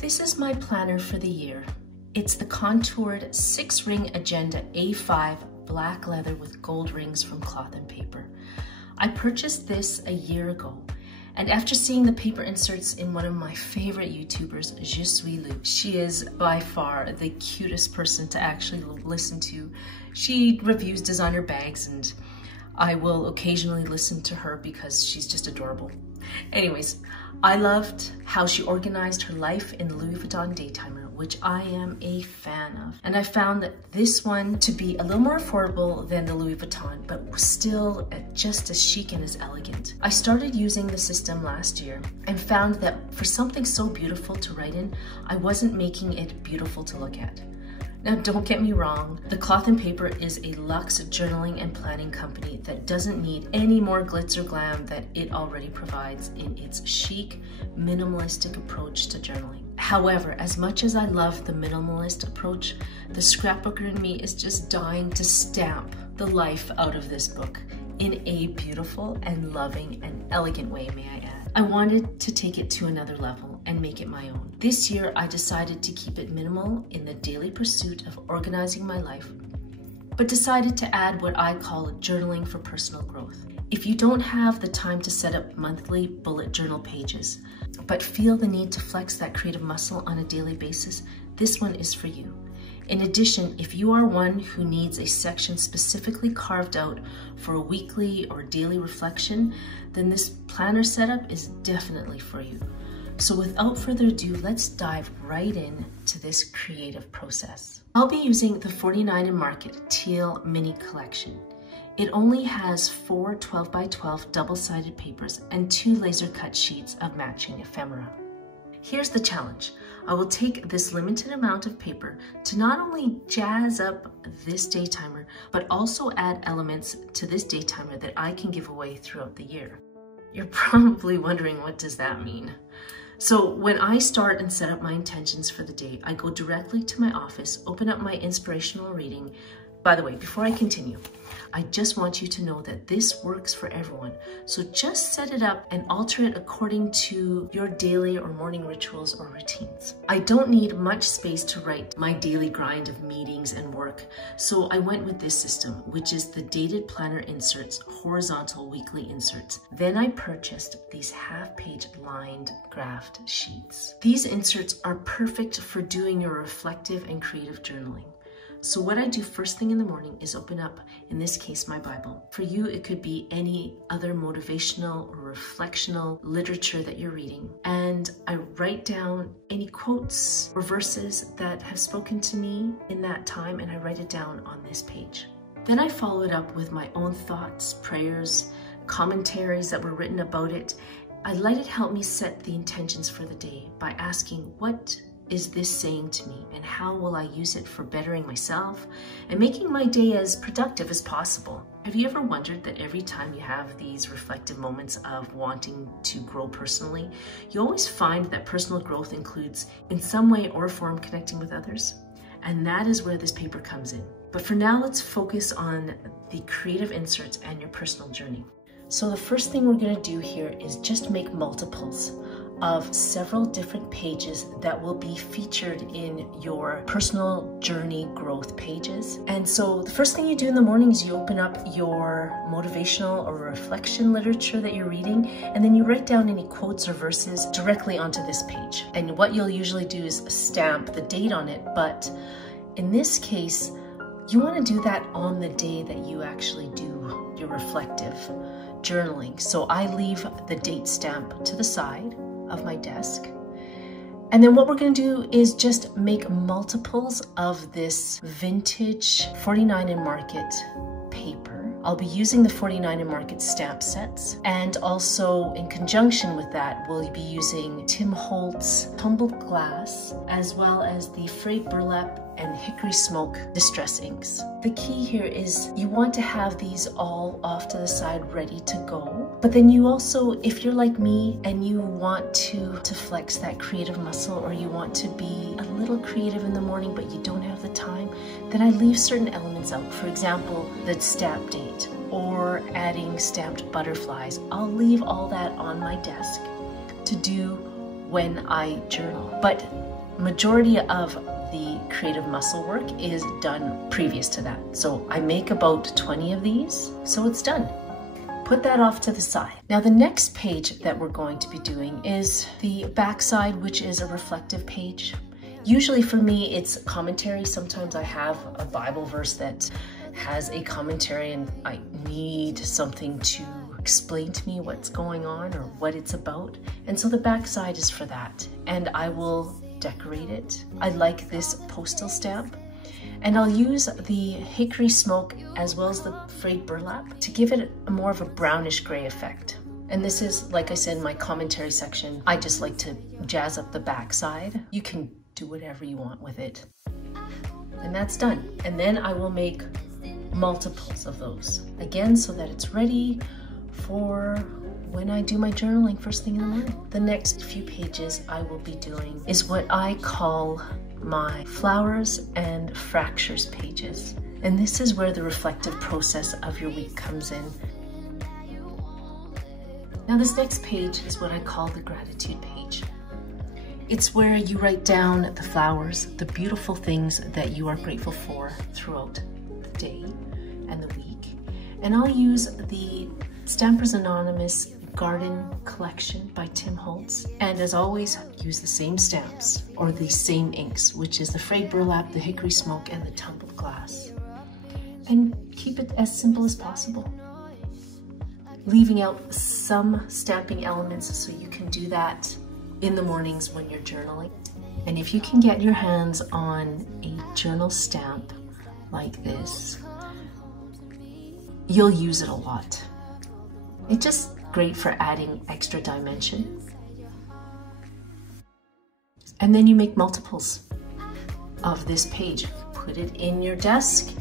This is my planner for the year. It's the contoured 6-ring agenda A5 black leather with gold rings from Cloth and Paper. I purchased this a year ago, and after seeing the paper inserts in one of my favorite YouTubers, Je suis Lou, she is by far the cutest person to actually listen to. She reviews designer bags, and I will occasionally listen to her because she's just adorable. Anyways, I loved how she organized her life in the Louis Vuitton Daytimer, which I am a fan of. And I found that this one to be a little more affordable than the Louis Vuitton, but still just as chic and as elegant. I started using the system last year and found that for something so beautiful to write in, I wasn't making it beautiful to look at. Now, don't get me wrong, the Cloth and Paper is a luxe journaling and planning company that doesn't need any more glitz or glam that it already provides in its chic, minimalistic approach to journaling. However, as much as I love the minimalist approach, the scrapbooker in me is just dying to stamp the life out of this book in a beautiful and loving and elegant way, may I add. I wanted to take it to another level and make it my own. This year, I decided to keep it minimal in the daily pursuit of organizing my life, but decided to add what I call journaling for personal growth. If you don't have the time to set up monthly bullet journal pages, but feel the need to flex that creative muscle on a daily basis, this one is for you. In addition, if you are one who needs a section specifically carved out for a weekly or daily reflection, then this planner setup is definitely for you. So without further ado, let's dive right in to this creative process. I'll be using the 49 & Market Teal Mini Collection. It only has 4 12x12 double-sided papers and 2 laser cut sheets of matching ephemera. Here's the challenge. I will take this limited amount of paper to not only jazz up this daytimer, but also add elements to this daytimer that I can give away throughout the year. You're probably wondering, what does that mean? So when I start and set up my intentions for the day, I go directly to my office, open up my inspirational reading. By the way, before I continue, I just want you to know that this works for everyone. So just set it up and alter it according to your daily or morning rituals or routines. I don't need much space to write my daily grind of meetings and work. So I went with this system, which is the dated planner inserts, horizontal weekly inserts. Then I purchased these half-page lined graphed sheets. These inserts are perfect for doing your reflective and creative journaling. So what I do first thing in the morning is open up, in this case, my Bible. For you, it could be any other motivational or reflectional literature that you're reading. And I write down any quotes or verses that have spoken to me in that time, and I write it down on this page. Then I follow it up with my own thoughts, prayers, commentaries that were written about it. I let it help me set the intentions for the day by asking, what is this saying to me, and how will I use it for bettering myself and making my day as productive as possible? Have you ever wondered that every time you have these reflective moments of wanting to grow personally, you always find that personal growth includes in some way or form connecting with others? And that is where this paper comes in. But for now, let's focus on the creative inserts and your personal journey. So the first thing we're going to do here is just make multiples of several different pages that will be featured in your personal journey growth pages. And so the first thing you do in the morning is you open up your motivational or reflection literature that you're reading, and then you write down any quotes or verses directly onto this page. And what you'll usually do is stamp the date on it, but in this case, you want to do that on the day that you actually do your reflective journaling. So I leave the date stamp to the side of my desk. And then what we're going to do is just make multiples of this vintage 49 & Market paper. I'll be using the 49 & Market stamp sets, and also in conjunction with that, we'll be using Tim Holtz tumbled glass, as well as the Freight Burlap and Hickory Smoke distress inks. The key here is you want to have these all off to the side ready to go, but then you also, if you're like me and you want to flex that creative muscle, or you want to be a little creative in the morning but you don't have the time, then I leave certain elements out. For example, the stamp date or adding stamped butterflies. I'll leave all that on my desk to do when I journal. But majority of the creative muscle work is done previous to that. So I make about 20 of these, so it's done. Put that off to the side. Now the next page that we're going to be doing is the backside, which is a reflective page. Usually for me, it's commentary. Sometimes I have a Bible verse that has a commentary and I need something to explain to me what's going on or what it's about. And so the backside is for that. And I will decorate it. I like this postal stamp. And I'll use the hickory smoke as well as the frayed burlap to give it more of a brownish gray effect. And this is, like I said, my commentary section. I just like to jazz up the backside. You can do whatever you want with it. And that's done. And then I will make multiples of those. Again, so that it's ready for when I do my journaling first thing in the morning. The next few pages I will be doing is what I call my flowers and fractures pages. And this is where the reflective process of your week comes in. Now this next page is what I call the gratitude page. It's where you write down the flowers, the beautiful things that you are grateful for throughout the day and the week. And I'll use the Stampers Anonymous Garden Collection by Tim Holtz. And as always, use the same stamps or the same inks, which is the frayed burlap, the hickory smoke, and the tumbled glass. And keep it as simple as possible. Leaving out some stamping elements so you can do that in the mornings when you're journaling. And if you can get your hands on a journal stamp like this, you'll use it a lot. It's just great for adding extra dimension. And then you make multiples of this page. Put it in your desk,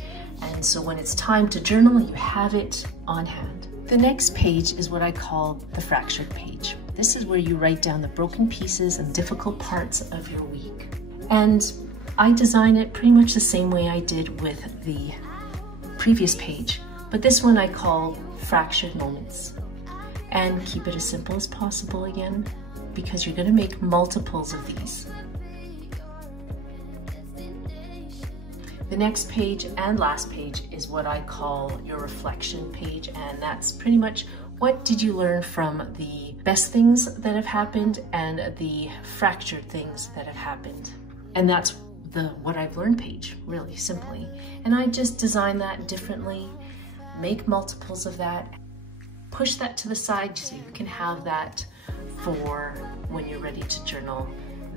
and so when it's time to journal, you have it on hand. The next page is what I call the fractured page. This is where you write down the broken pieces and difficult parts of your week. And I design it pretty much the same way I did with the previous page, but this one I call fractured moments. And keep it as simple as possible again, because you're going to make multiples of these. The next page and last page is what I call your reflection page, and that's pretty much what did you learn from the best things that have happened and the fractured things that have happened. And that's the what I've learned page, really simply. And I just design that differently, make multiples of that, push that to the side so you can have that for when you're ready to journal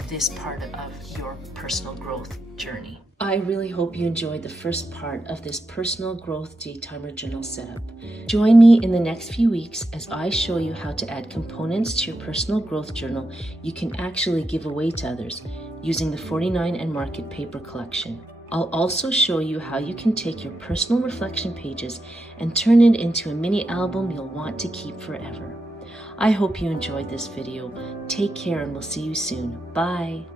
this part of your personal growth journey. I really hope you enjoyed the first part of this personal growth daytimer journal setup. Join me in the next few weeks as I show you how to add components to your personal growth journal you can actually give away to others using the 49 and Market paper collection. I'll also show you how you can take your personal reflection pages and turn it into a mini album you'll want to keep forever. I hope you enjoyed this video. Take care and we'll see you soon. Bye.